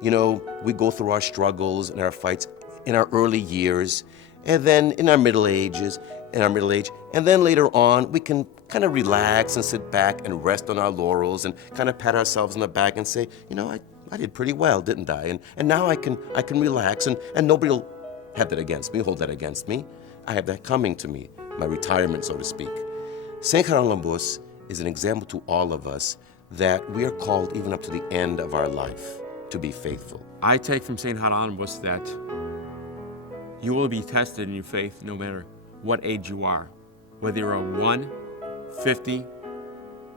You know, we go through our struggles and our fights in our early years, and then in our middle age, and then later on, we can kind of relax and sit back and rest on our laurels and kind of pat ourselves on the back and say, you know, I did pretty well, didn't I? And now I can relax, and nobody will have that against me, hold that against me. I have that coming to me, my retirement, so to speak. Saint Haralambos is an example to all of us that we are called even up to the end of our life to be faithful. I take from Saint Haralambos that you will be tested in your faith no matter what age you are. Whether you're a 1, 50,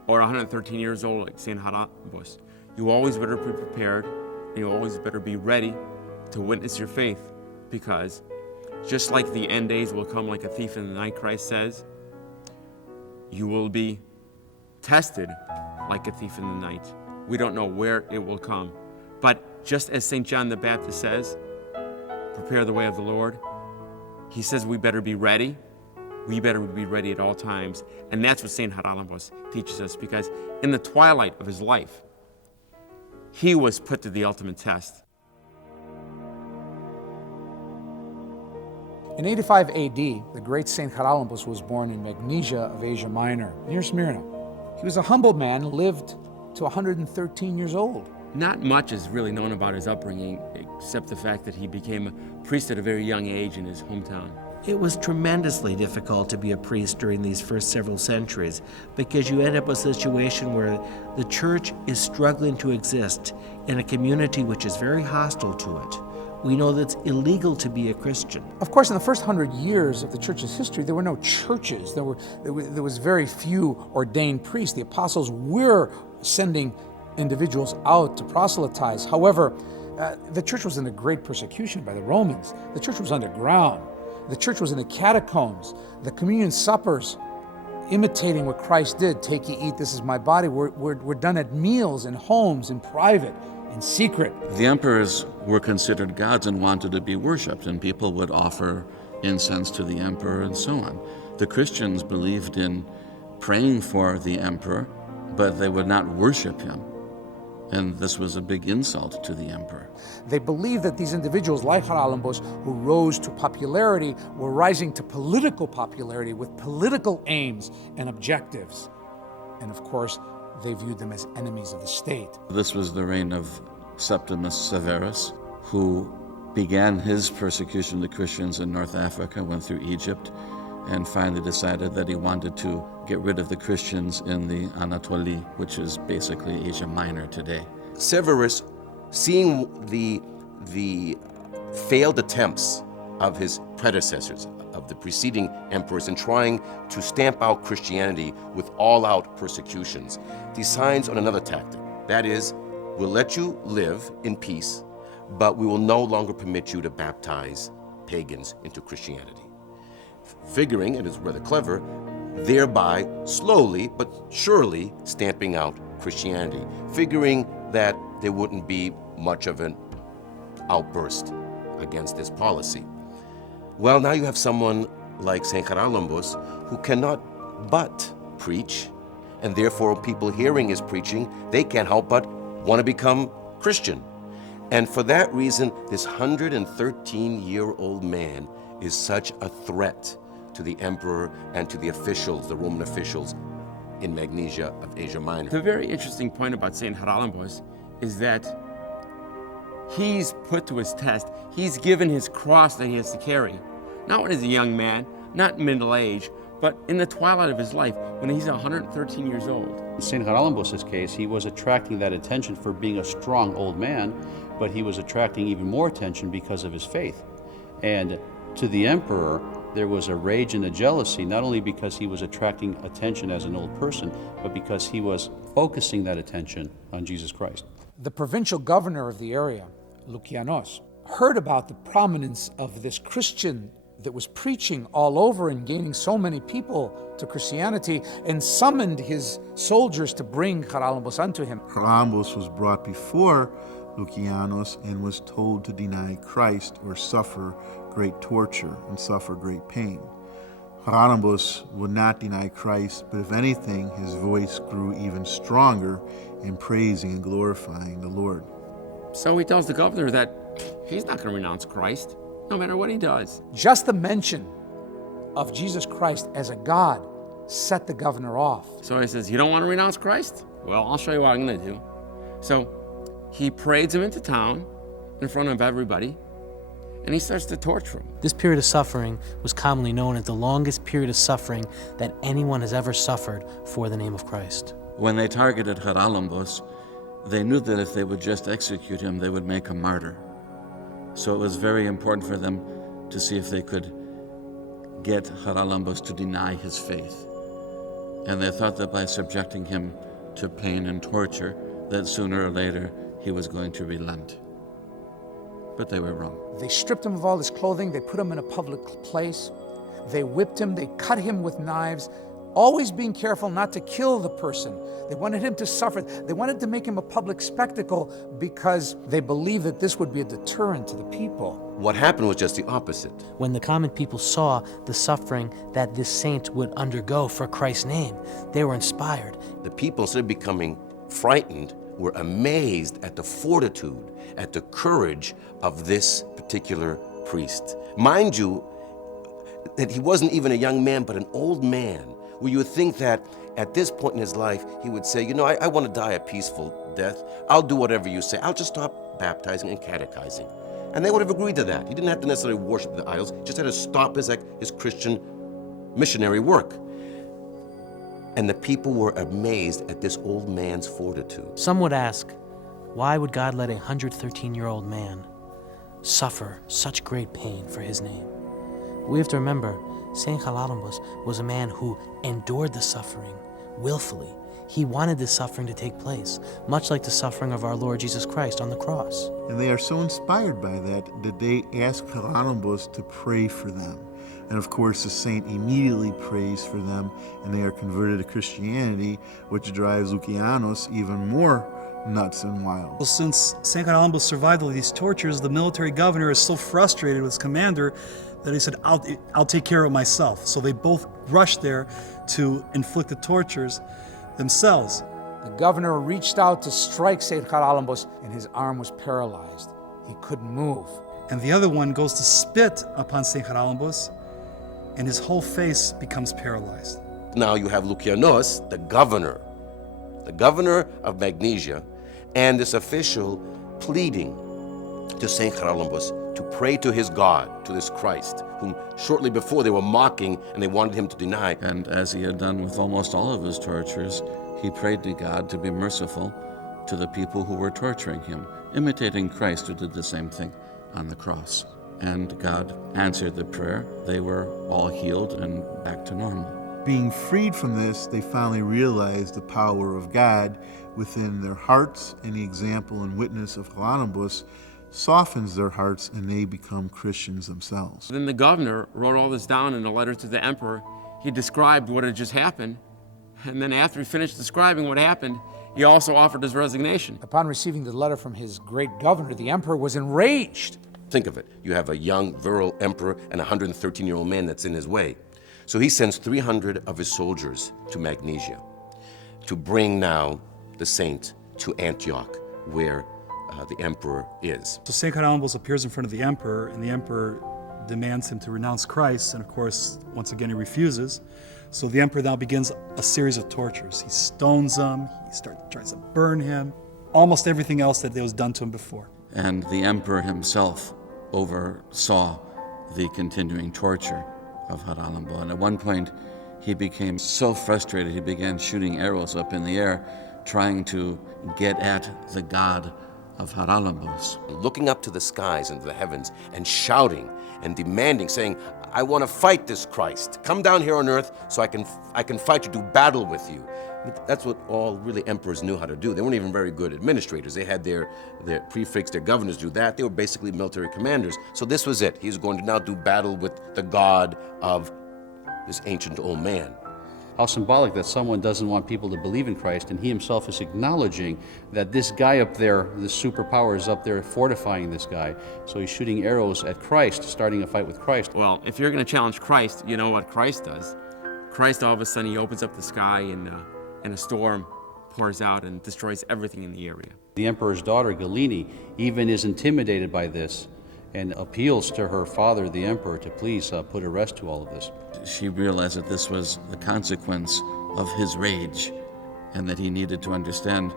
or 113 years old like Saint Haralambos, you always better be prepared, and you always better be ready to witness your faith, because just like the end days will come like a thief in the night, Christ says, you will be tested like a thief in the night. We don't know where it will come. But just as St. John the Baptist says, prepare the way of the Lord, he says we better be ready. We better be ready at all times. And that's what St. Haralambos teaches us, because in the twilight of his life, he was put to the ultimate test. In 85 AD, the great Saint Haralambos was born in Magnesia of Asia Minor, near Smyrna. He was a humble man who lived to 113 years old. Not much is really known about his upbringing, except the fact that he became a priest at a very young age in his hometown. It was tremendously difficult to be a priest during these first several centuries, because you end up with a situation where the church is struggling to exist in a community which is very hostile to it. We know that it's illegal to be a Christian. Of course, in the first 100 years of the church's history, there were no churches. There was very few ordained priests. The apostles were sending individuals out to proselytize. However, the church was under great persecution by the Romans. The church was underground. The church was in the catacombs. The communion suppers, imitating what Christ did, take ye, eat, this is my body, were done at meals, in homes, in private, in secret. The emperors were considered gods and wanted to be worshipped, and people would offer incense to the emperor and so on. The Christians believed in praying for the emperor, but they would not worship him. And this was a big insult to the emperor. They believed that these individuals, like Haralambos, who rose to popularity, were rising to political popularity with political aims and objectives. And of course, they viewed them as enemies of the state. This was the reign of Septimus Severus, who began his persecution of the Christians in North Africa, went through Egypt, and finally decided that he wanted to get rid of the Christians in the Anatolia, which is basically Asia Minor today. Severus, seeing the failed attempts of his predecessors, of the preceding emperors, in trying to stamp out Christianity with all-out persecutions, decides on another tactic. That is, we'll let you live in peace, but we will no longer permit you to baptize pagans into Christianity. Figuring, and it's rather clever, thereby slowly but surely stamping out Christianity, figuring that there wouldn't be much of an outburst against this policy. Well, now you have someone like Saint Haralambos who cannot but preach, and therefore people hearing his preaching, they can't help but want to become Christian. And for that reason, this 113-year-old man is such a threat to the emperor and to the officials, the Roman officials in Magnesia of Asia Minor. The very interesting point about Saint Haralambos is that he's put to his test. He's given his cross that he has to carry. Not when he's a young man, not middle age, but in the twilight of his life, when he's 113 years old. In St. Haralambos' case, he was attracting that attention for being a strong old man, but he was attracting even more attention because of his faith. And to the emperor, there was a rage and a jealousy, not only because he was attracting attention as an old person, but because he was focusing that attention on Jesus Christ. The provincial governor of the area, Lucianos, heard about the prominence of this Christian that was preaching all over and gaining so many people to Christianity, and summoned his soldiers to bring Haralambos unto him. Haralambos was brought before Lucianos and was told to deny Christ or suffer great torture and suffer great pain. Haralambos would not deny Christ, but if anything, his voice grew even stronger in praising and glorifying the Lord. So he tells the governor that he's not going to renounce Christ, no matter what he does. Just the mention of Jesus Christ as a God set the governor off. So he says, you don't want to renounce Christ? Well, I'll show you what I'm going to do. So he parades him into town in front of everybody, and he starts to torture him. This period of suffering was commonly known as the longest period of suffering that anyone has ever suffered for the name of Christ. When they targeted Haralambos, they knew that if they would just execute him, they would make a martyr. So it was very important for them to see if they could get Haralambos to deny his faith. And they thought that by subjecting him to pain and torture, that sooner or later he was going to relent. But they were wrong. They stripped him of all his clothing, they put him in a public place, they whipped him, they cut him with knives, always being careful not to kill the person. They wanted him to suffer. They wanted to make him a public spectacle because they believed that this would be a deterrent to the people. What happened was just the opposite. When the common people saw the suffering that this saint would undergo for Christ's name, they were inspired. The people, instead of becoming frightened, were amazed at the fortitude, at the courage of this particular priest. Mind you, that he wasn't even a young man, but an old man, where you would think that at this point in his life, he would say, you know, I want to die a peaceful death. I'll do whatever you say. I'll just stop baptizing and catechizing. And they would have agreed to that. He didn't have to necessarily worship the idols, just had to stop his Christian missionary work. And the people were amazed at this old man's fortitude. Some would ask, why would God let a 113-year-old man suffer such great pain for his name? We have to remember, Saint Haralambos was a man who endured the suffering willfully. He wanted this suffering to take place, much like the suffering of our Lord Jesus Christ on the cross. And they are so inspired by that they ask Haralambos to pray for them. And of course, the saint immediately prays for them, and they are converted to Christianity, which drives Lucianos even more nuts and wild. Well, since Saint Haralambos survived all these tortures, the military governor is so frustrated with his commander that he said, I'll take care of it myself. So they both rushed there to inflict the tortures themselves. The governor reached out to strike Saint Haralambos, and his arm was paralyzed. He couldn't move. And the other one goes to spit upon Saint Haralambos, and his whole face becomes paralyzed. Now you have Lucianos, the governor of Magnesia, and this official pleading to Saint Haralambos to pray to his God, to this Christ, whom shortly before they were mocking and they wanted him to deny. And as he had done with almost all of his tortures, he prayed to God to be merciful to the people who were torturing him, imitating Christ, who did the same thing on the cross. And God answered the prayer. They were all healed and back to normal. Being freed from this, they finally realized the power of God within their hearts, and the example and witness of Haralambos softens their hearts, and they become Christians themselves. Then the governor wrote all this down in a letter to the emperor. He described what had just happened, and then after he finished describing what happened, he also offered his resignation. Upon receiving the letter from his great governor, the emperor was enraged. Think of it. You have a young, virile emperor and a 113-year-old man that's in his way. So he sends 300 of his soldiers to Magnesia to bring now the saint to Antioch, where the emperor is. So Saint Haralambos appears in front of the emperor, and the emperor demands him to renounce Christ, and of course, once again, he refuses. So the emperor now begins a series of tortures. He stones him, tries to burn him, almost everything else that was done to him before. And the emperor himself oversaw the continuing torture of Haralambos. And at one point, he became so frustrated, he began shooting arrows up in the air, trying to get at the god of Haralambos. Looking up to the skies and the heavens and shouting and demanding, saying, I want to fight this Christ. Come down here on earth so I can fight you, do battle with you. That's what all really emperors knew how to do. They weren't even very good administrators. They had their prefects, their governors do that. They were basically military commanders. So this was it. He was going to now do battle with the god of this ancient old man. How symbolic that someone doesn't want people to believe in Christ, and he himself is acknowledging that this guy up there, this superpower is up there fortifying this guy. So he's shooting arrows at Christ, starting a fight with Christ. Well, if you're going to challenge Christ, you know what Christ does. Christ, all of a sudden, he opens up the sky and a storm pours out and destroys everything in the area. The emperor's daughter, Galini, even is intimidated by this and appeals to her father, the emperor, to please put a rest to all of this. She realized that this was the consequence of his rage and that he needed to understand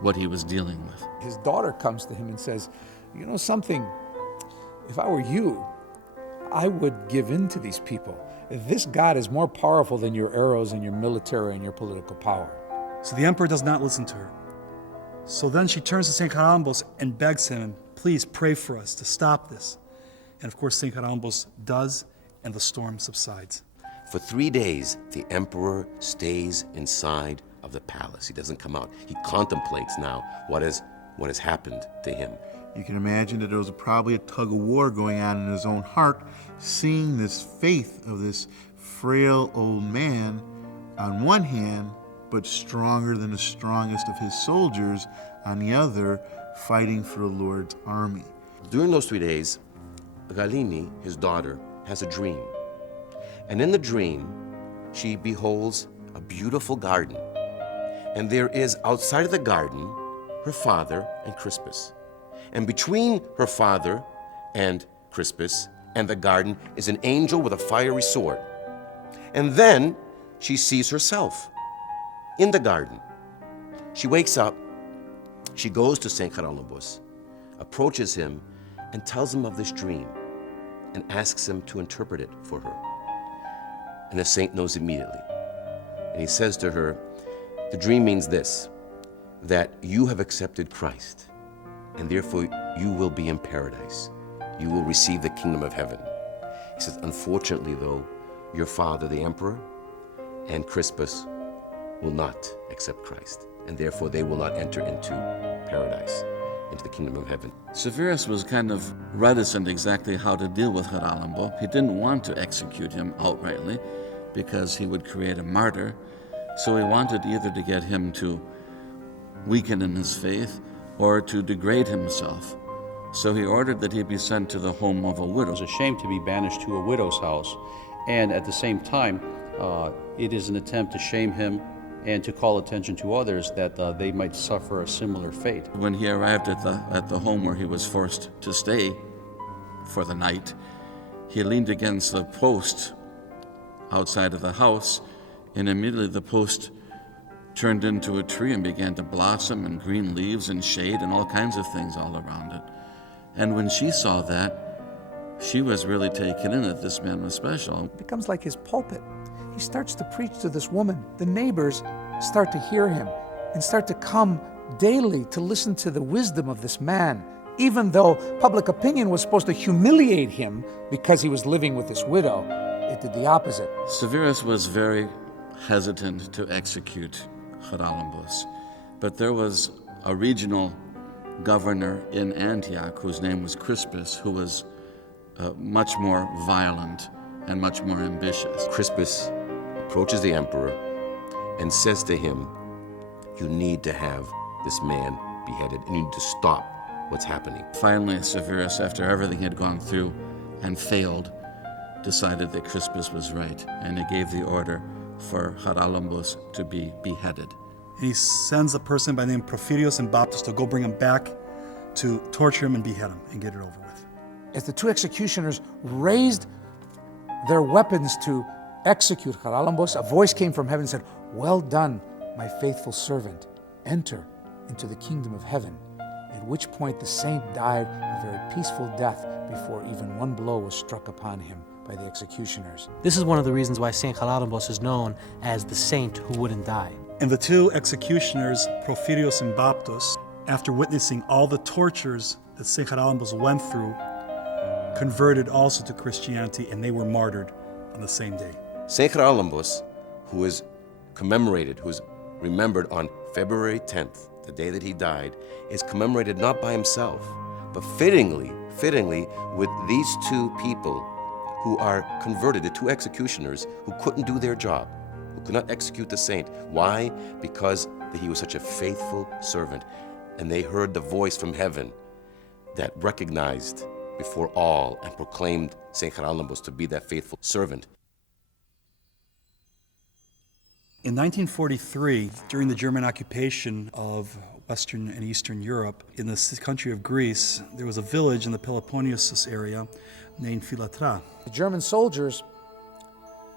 what he was dealing with. His daughter comes to him and says, you know something, if I were you, I would give in to these people. This God is more powerful than your arrows and your military and your political power. So the emperor does not listen to her. So then she turns to Saint Haralambos and begs him, please pray for us to stop this. And of course, Saint Haralambos does, and the storm subsides. For 3 days, the emperor stays inside of the palace. He doesn't come out. He contemplates now what has happened to him. You can imagine that there was probably a tug of war going on in his own heart, seeing this faith of this frail old man on one hand, but stronger than the strongest of his soldiers on the other, fighting for the Lord's army. During those 3 days, Galini, his daughter, has a dream. And in the dream, she beholds a beautiful garden. And there is outside of the garden her father and Crispus. And between her father and Crispus and the garden is an angel with a fiery sword. And then she sees herself in the garden. She wakes up, she goes to Saint Haralambos, approaches him, and tells him of this dream and asks him to interpret it for her. And the saint knows immediately. And he says to her, the dream means this, that you have accepted Christ, and therefore you will be in paradise. You will receive the kingdom of heaven. He says, unfortunately though, your father, the emperor, and Crispus will not accept Christ, and therefore they will not enter into paradise, into the kingdom of heaven. Severus was kind of reticent exactly how to deal with Haralambo. He didn't want to execute him outrightly because he would create a martyr, so he wanted either to get him to weaken in his faith or to degrade himself. So he ordered that he be sent to the home of a widow. It was a shame to be banished to a widow's house, and at the same time, it is an attempt to shame him and to call attention to others that they might suffer a similar fate. When he arrived at the home where he was forced to stay for the night, he leaned against the post outside of the house, and immediately the post turned into a tree and began to blossom, and green leaves and shade and all kinds of things all around it. And when she saw that, she was really taken in that this man was special. It becomes like his pulpit. He starts to preach to this woman. The neighbors start to hear him and start to come daily to listen to the wisdom of this man, even though public opinion was supposed to humiliate him because he was living with this widow. It did the opposite. Severus was very hesitant to execute Haralambos, but there was a regional governor in Antioch whose name was Crispus, who was much more violent and much more ambitious. Crispus approaches the emperor and says to him, you need to have this man beheaded, and you need to stop what's happening. Finally, Severus, after everything he had gone through and failed, decided that Crispus was right, and he gave the order for Haralambos to be beheaded. And he sends a person by the name Porphyrios and Baptist to go bring him back to torture him and behead him and get it over with. As the two executioners raised their weapons to execute Haralambos, a voice came from heaven and said, well done, my faithful servant. Enter into the kingdom of heaven. At which point the saint died a very peaceful death before even one blow was struck upon him by the executioners. This is one of the reasons why Saint Haralambos is known as the saint who wouldn't die. And the two executioners, Porphyrios and Baptist, after witnessing all the tortures that Saint Haralambos went through, converted also to Christianity, and they were martyred on the same day. Saint Haralambos, who is commemorated, who is remembered on February 10th, the day that he died, is commemorated not by himself, but fittingly with these two people who are converted, the two executioners who couldn't do their job, who could not execute the saint. Why? Because he was such a faithful servant, and they heard the voice from heaven that recognized before all and proclaimed Saint Haralambos to be that faithful servant. In 1943, during the German occupation of Western and Eastern Europe. In the country of Greece, there was a village in the Peloponnesus area named Philatra. The German soldiers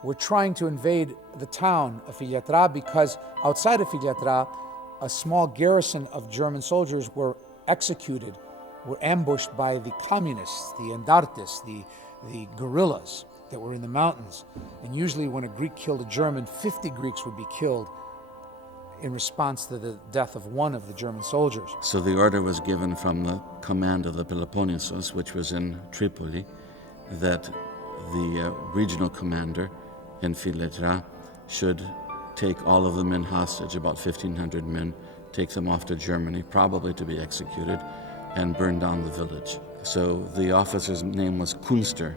were trying to invade the town of Philatra because outside of Philatra, a small garrison of German soldiers were executed, were ambushed by the communists, the Andartes, the guerrillas that were in the mountains. And usually when a Greek killed a German, 50 Greeks would be killed in response to the death of one of the German soldiers. So the order was given from the command of the Peloponnesus, which was in Tripoli, that the regional commander in Philatra should take all of the men hostage, about 1,500 men, take them off to Germany, probably to be executed, and burn down the village. So the officer's name was Kunster,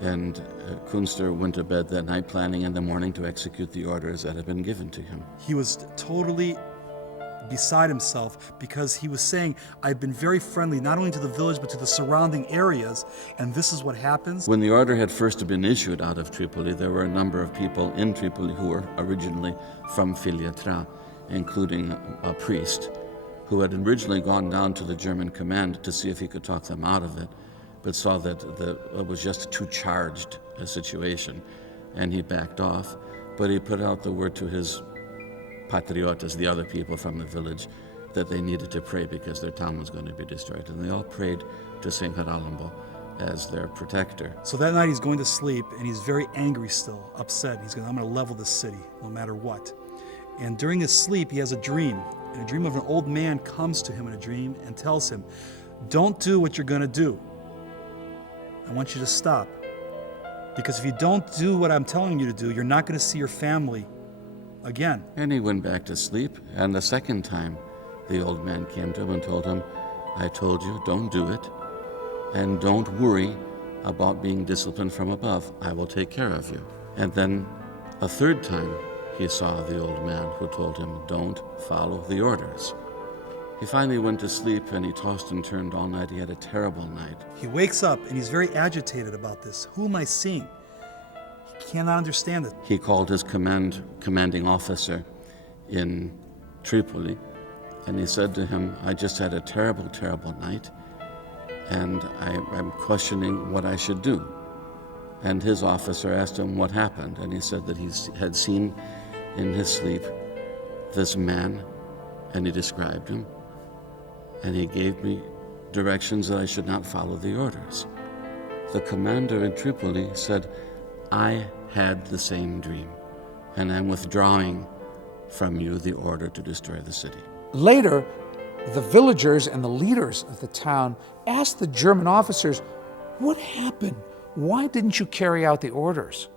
and Kunster went to bed that night planning in the morning to execute the orders that had been given to him. He was totally beside himself because he was saying, I've been very friendly not only to the village but to the surrounding areas, and this is what happens. When the order had first been issued out of Tripoli, there were a number of people in Tripoli who were originally from Philatra, including a priest who had originally gone down to the German command to see if he could talk them out of it, but saw that it was just too charged a situation, and he backed off. But he put out the word to his patriotas, the other people from the village, that they needed to pray because their town was going to be destroyed. And they all prayed to Saint Haralambos as their protector. So that night he's going to sleep, and he's very angry still, upset. He's going, I'm going to level this city, no matter what. And during his sleep, he has a dream. And a dream of an old man comes to him in a dream and tells him, don't do what you're going to do. I want you to stop. Because if you don't do what I'm telling you to do, you're not going to see your family again. And he went back to sleep, and the second time the old man came to him and told him, I told you, don't do it, and don't worry about being disciplined from above. I will take care of you. And then a third time he saw the old man who told him, don't follow the orders. He finally went to sleep, and he tossed and turned all night. He had a terrible night. He wakes up, and he's very agitated about this. Who am I seeing? He cannot understand it. He called his commanding officer in Tripoli, and he said to him, I just had a terrible, terrible night, and I'm questioning what I should do. And his officer asked him what happened, and he said that he had seen in his sleep this man, and he described him, and he gave me directions that I should not follow the orders. The commander in Tripoli said, I had the same dream, and I'm withdrawing from you the order to destroy the city. Later, the villagers and the leaders of the town asked the German officers, what happened? Why didn't you carry out the orders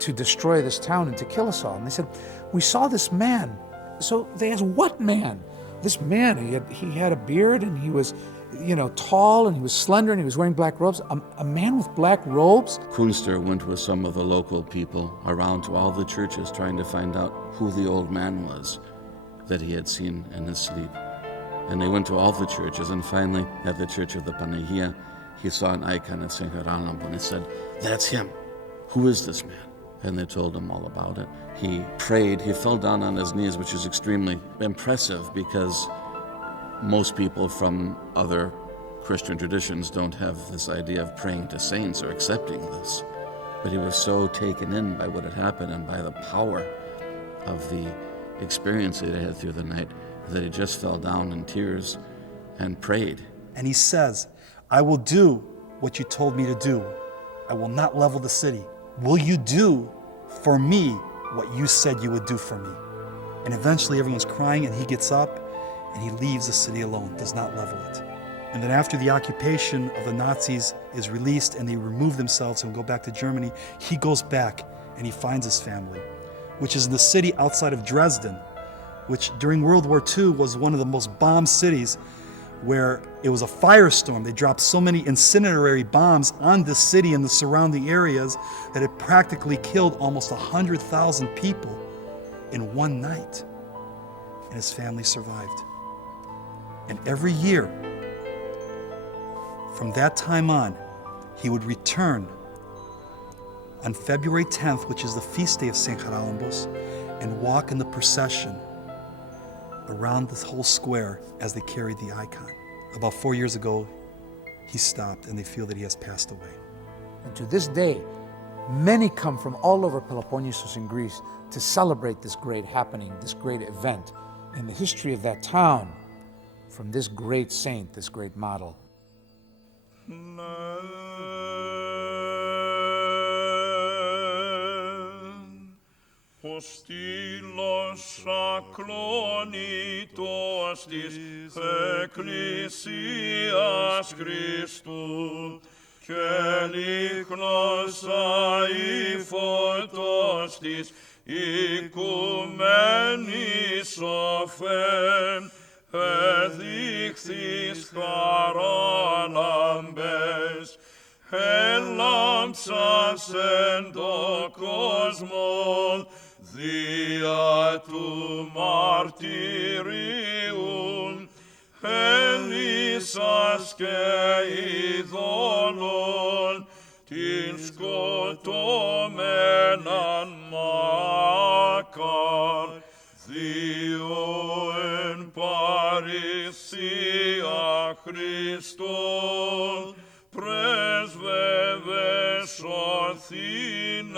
to destroy this town and to kill us all? And they said, we saw this man. So they asked, what man? This man, he had a beard, and he was, tall, and he was slender, and he was wearing black robes. A man with black robes? Kunster went with some of the local people around to all the churches trying to find out who the old man was that he had seen in his sleep. And they went to all the churches, and finally, at the church of the Panagia, he saw an icon of Saint Haralambos, and he said, that's him. Who is this man? And they told him all about it. He prayed, he fell down on his knees, which is extremely impressive because most people from other Christian traditions don't have this idea of praying to saints or accepting this. But he was so taken in by what had happened and by the power of the experience that he had through the night that he just fell down in tears and prayed. And he says, I will do what you told me to do. I will not level the city. Will you do for me what you said you would do for me? And eventually everyone's crying, and he gets up and he leaves the city alone, does not level it. And then after the occupation of the Nazis is released and they remove themselves and go back to Germany, he goes back and he finds his family, which is in the city outside of Dresden, which during World War II was one of the most bombed cities, where it was a firestorm. They dropped so many incendiary bombs on the city and the surrounding areas that it practically killed almost 100,000 people in one night. And his family survived. And every year, from that time on, he would return on February 10th, which is the feast day of Saint Haralambos, and walk in the procession around this whole square as they carried the icon. About 4 years ago, he stopped and they feel that he has passed away. And to this day, many come from all over Peloponnesus in Greece to celebrate this great happening, this great event in the history of that town from this great saint, this great model. Ο στήλος ακλόνητος της Εκκλησίας Χριστού και λίχνος αηφωτός της οικουμένης σοφέν εδείχθης Χαράλαμπες έλαμψας εν το κόσμο δια του μαρτυρίου έλυσας και ειδόλων την σκοτωμέναν μάκαρ δύο εν παρησία Χριστόν πρέσβευε σωθήνε